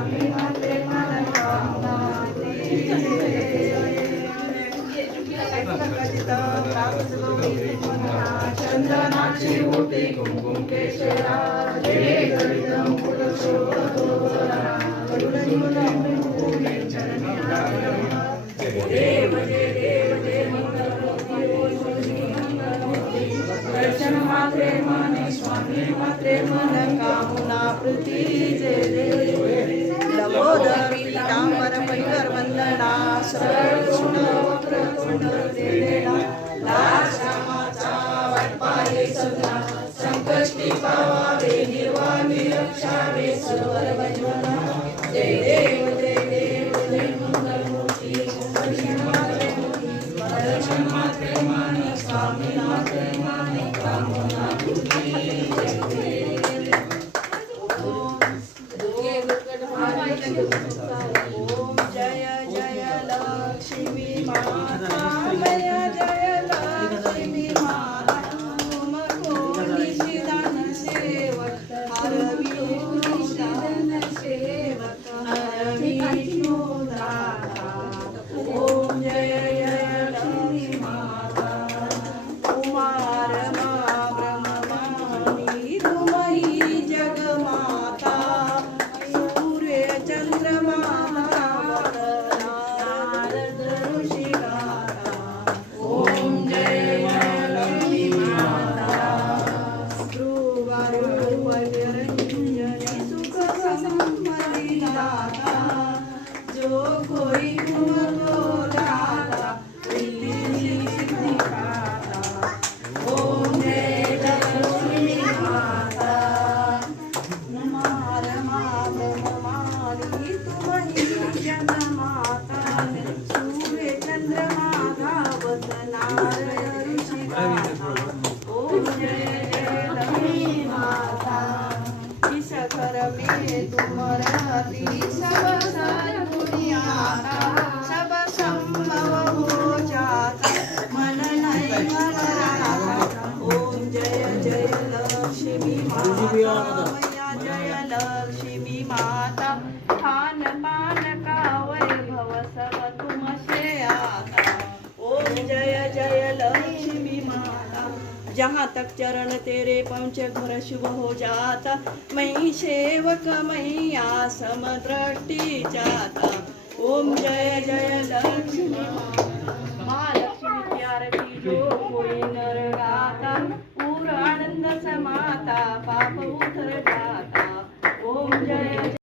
स्वामी मात्रे मनोकामना चंदनाची ओटी कुंकुम केशरा जय गणित मुकुट शोभा देव जय दर्शन मात्रे मने स्वामी मात्रे मनोकामना प्रती जय लंबोदर पीतांबर पैकर वंदना सरळ वक्रतुंड देवेला लाल श्यामाचा वाटपाये सगळा संकष्टी पावावे निर्वाणी रक्षावे सरोवर भजवना जय देव जय मंगलमूर्ती दर्शन मात्रे मने स्वामी मात्रे मने कामना ओम जय जय लक्ष्मी माता जय जय लक्ष्मी माता तुम को निशिदान सेवक हर विष्णु दान सेवक हर विष्णु दाता ओम जय जय लक्ष्मी माता कुमार मा ब्रह्मवाणी तुमहि जगमाता सूर्य चंद्रमा नारद ऋषि गाता ओम जय लक्ष्मी माता ध्रुवरंजनी सुख संपत्ति दाता जो कोई तुमको दाता रिद्धि सिद्धि पाता ओम जय लक्ष्मी माता कुमार मा ब्रह्मवाणी तुमहि जगमाता सूर्य चंद्रमा धावत नारद ऋषि गाता ओम जय लक्ष्मी माता इस घर में तुम रहती सब दुनियाता सब संभव हो जाता मन नहीं घबराता ओम जय जय लक्ष्मी माता मैया जय लक्ष्मी माता खान पान का वैभव सब तुमसे आता ओम जय जय लक्ष्मी माता जहाँ तक चरण तेरे पहुँचे घर शुभ हो जाता मैं सेवक मैया समदृष्टि जाता ओम जय जय लक्ष्मी माता माँ लक्ष्मी की आरती जो कोई नर गाता पूर्ण आनंद समाता पाप उतर जाता ओम जय